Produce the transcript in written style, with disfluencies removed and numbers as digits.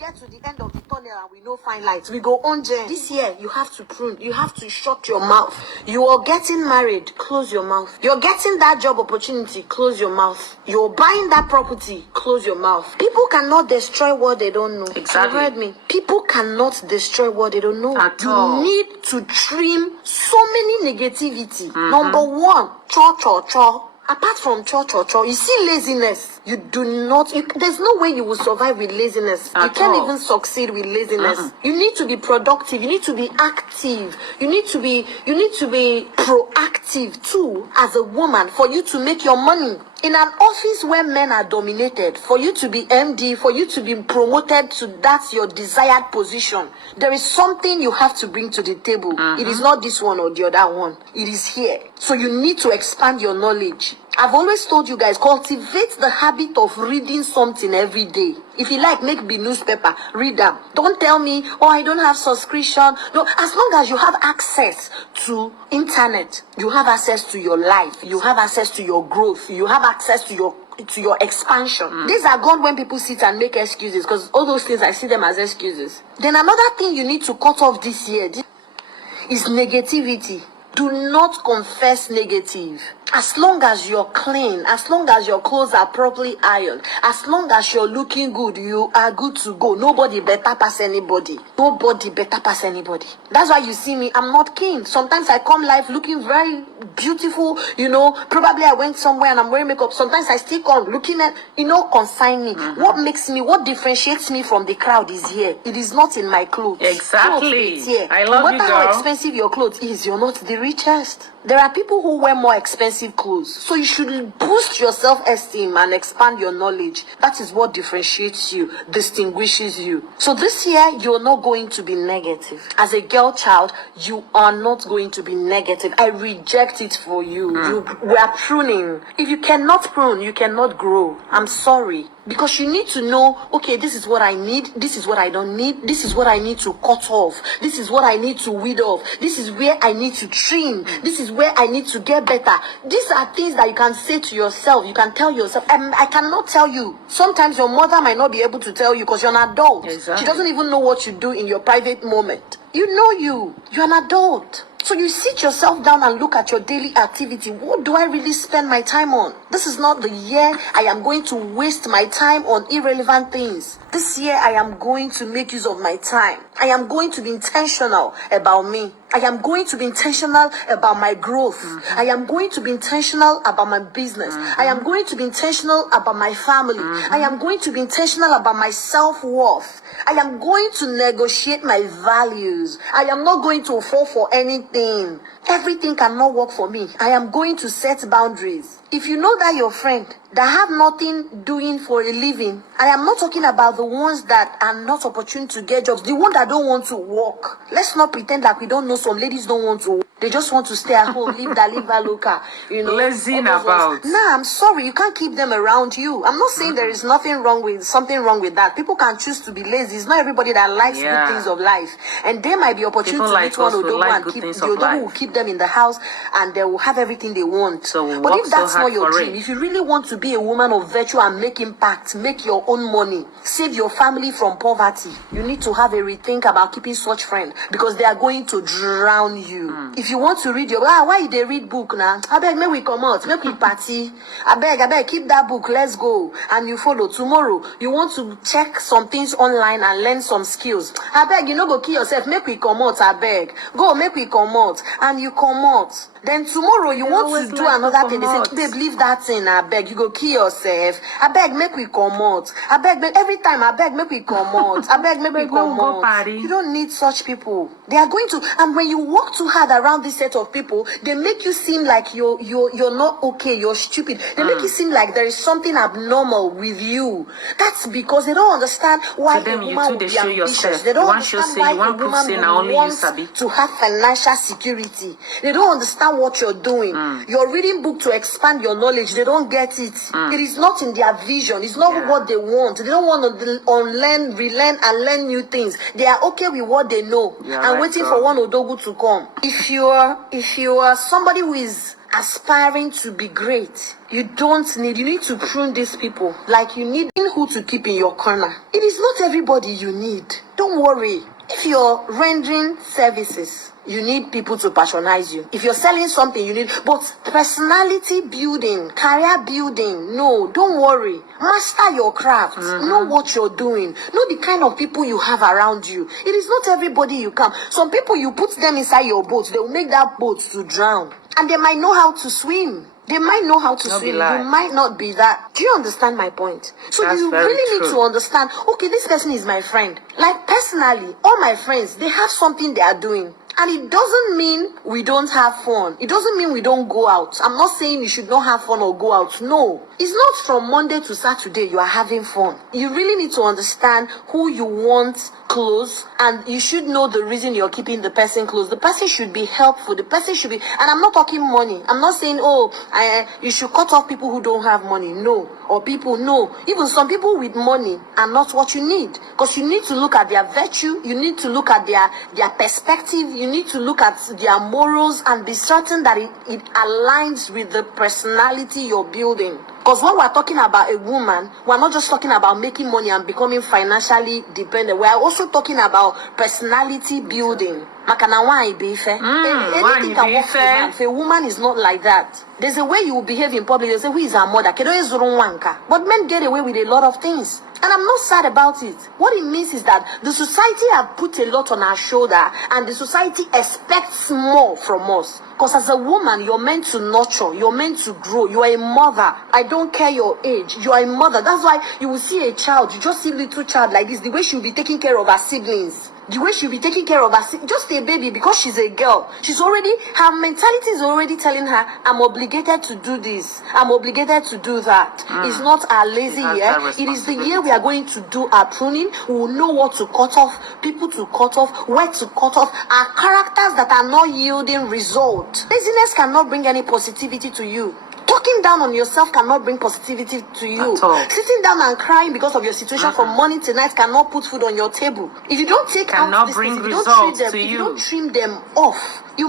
get to the end of the tunnel and we no find light, we go on gen. This year, you have to prune. You have to shut your mouth. You are getting married, close your mouth. You're getting that job opportunity, close your mouth. You're buying that property, close your mouth. People cannot destroy what they don't know. Exactly. You heard me? People cannot destroy what they don't know. At all. You need to trim so many negativity. Number one, cho. Apart from cho, you see laziness. You do not. There's no way you will survive with laziness. You can't even succeed with laziness. You need to be productive. You need to be active. You need to be proactive too as a woman for you to make your money. In an office where men are dominated, for you to be MD, for you to be promoted to that your desired position, there is something you have to bring to the table. It is not this one or the other one. It is here. So you need to expand your knowledge. I've always told you guys, cultivate the habit of reading something every day. If you like, make the newspaper, read them. Don't tell me, oh, I don't have subscription. No, as long as you have access to internet, you have access to your life, you have access to your growth, you have access to your expansion. These are gone when people sit and make excuses, because all those things, I see them as excuses. Then another thing you need to cut off this year is negativity. Do not confess negative. As long as you're clean, as long as your clothes are properly ironed, as long as you're looking good, you are good to go. Nobody better pass anybody. Nobody better pass anybody. That's why you see me, I'm not keen. Sometimes I come live looking very beautiful, probably I went somewhere and I'm wearing makeup. Sometimes I still come looking at, consign me. What differentiates me from the crowd is here. It is not in my clothes. Exactly. Here. I love you, girl. No matter how expensive your clothes is, you're not the richest. There are people who wear more expensive clothes. So you should boost your self-esteem and expand your knowledge. That is what differentiates you, distinguishes you. So this year, you're not going to be negative. As a girl child, you are not going to be negative. I reject it for you. We are pruning. If you cannot prune, you cannot grow. I'm sorry. Because you need to know, okay, this is what I need, this is what I don't need, this is what I need to cut off, this is what I need to weed off, this is where I need to trim, this is where I need to get better. These are things that you can say to yourself, you can tell yourself. I cannot tell you. Sometimes your mother might not be able to tell you because you're an adult. Exactly. She doesn't even know what you do in your private moment. You're an adult. So you sit yourself down and look at your daily activity. What do I really spend my time on? This is not the year I am going to waste my time on irrelevant things. This year I am going to make use of my time. I am going to be intentional about me. I am going to be intentional about my growth. I am going to be intentional about my business. I am going to be intentional about my family. I am going to be intentional about my self-worth. I am going to negotiate my values. I am not going to fall for anything. Everything cannot work for me. I am going to set boundaries. If you know that your friend that have nothing doing for a living, I am not talking about the ones that are not opportune to get jobs, the ones that don't want to work. Let's not pretend like we don't know some ladies don't want to work. They just want to stay at home, live that loca, Lazy about. Nah, I'm sorry, you can't keep them around you. I'm not saying there is something wrong with that. People can choose to be lazy. It's not everybody that likes good things of life. And there might be opportunity to meet one Odogo and keep the Odogo will keep them in the house and they will have everything they want. So but if that's not your dream, it. if you really want to be a woman of virtue and make impact, make your own money, save your family from poverty, you need to have a rethink about keeping such friends because they are going to drown you. If you want to read your why they read book now? I beg, may we come out, make we party. I beg, keep that book, let's go. And you follow. Tomorrow, you want to check some things online and learn some skills. I beg, go kill yourself, make we come out, I beg. Go, make we come out. And you come out. Then tomorrow you want to do another thing. They say, babe, leave that thing, I beg. You go kill yourself. I beg, make we come out. I beg, every time, I beg, make we come out. I beg, make we come out. You don't need such people. They are going to, and when you work too hard around this set of people, they make you seem like you're not okay, you're stupid. They make you seem like there is something abnormal with you. That's because they don't understand why a woman will be ambitious. They don't understand why a woman wants to have financial security. They don't understand what you're doing. You're reading book to expand your knowledge. They don't get it. It is not in their vision. It's not what they want. They don't want to unlearn, relearn, and learn new things. They are okay with what they know and waiting for one Odogu to come. If you are somebody who is aspiring to be great, you need to prune these people. Like you need who to keep in your corner. It is not everybody you need. Don't worry. If you're rendering services, you need people to patronize you. If you're selling something, you need, but personality building, career building, no, don't worry. Master your craft. Know what you're doing. Know the kind of people you have around you. It is not everybody you come. Some people, you put them inside your boat, they will make that boat to drown. And they might know how to swim. They might know how to Not be swim. like. You might not be that. Do you understand my point? So That's you very really need true. to understand, okay, this person is my friend. Like personally, all my friends, they have something they are doing. And it doesn't mean we don't have fun. It doesn't mean we don't go out. I'm not saying you should not have fun or go out. No. It's not from Monday to Saturday you are having fun. You really need to understand who you want close, and you should know the reason you're keeping the person close. The person should be helpful. The person should be, and I'm not talking money. I'm not saying, you should cut off people who don't have money. No. Or people, no. Even some people with money are not what you need. Because you need to look at their virtue. You need to look at their perspective. You need to look at their morals and be certain that it aligns with the personality you're building. Because when we're talking about a woman, we're not just talking about making money and becoming financially dependent. We are also talking about personality building. Makana why be fair? Anything can work for a man. If a woman is not like that, there's a way you will behave in public. They say, who is her mother? But men get away with a lot of things. And I'm not sad about it. What it means is that the society have put a lot on our shoulder, and the society expects more from us. Because as a woman, you're meant to nurture, you're meant to grow, you are a mother. I don't care your age, you are a mother. That's why you will see a child, you just see a little child like this, the way she'll be taking care of her siblings. The way she'll be taking care of her, just a baby, because she's a girl. Her mentality is already telling her, I'm obligated to do this. I'm obligated to do that. It's not our lazy year. It is the year we are going to do our pruning. We will know what to cut off, people to cut off, where to cut off, our characters that are not yielding result. Laziness cannot bring any positivity to you. Talking down on yourself cannot bring positivity to you. Sitting down and crying because of your situation from morning to night cannot put food on your table. If you don't take out these things, if you don't treat them off, you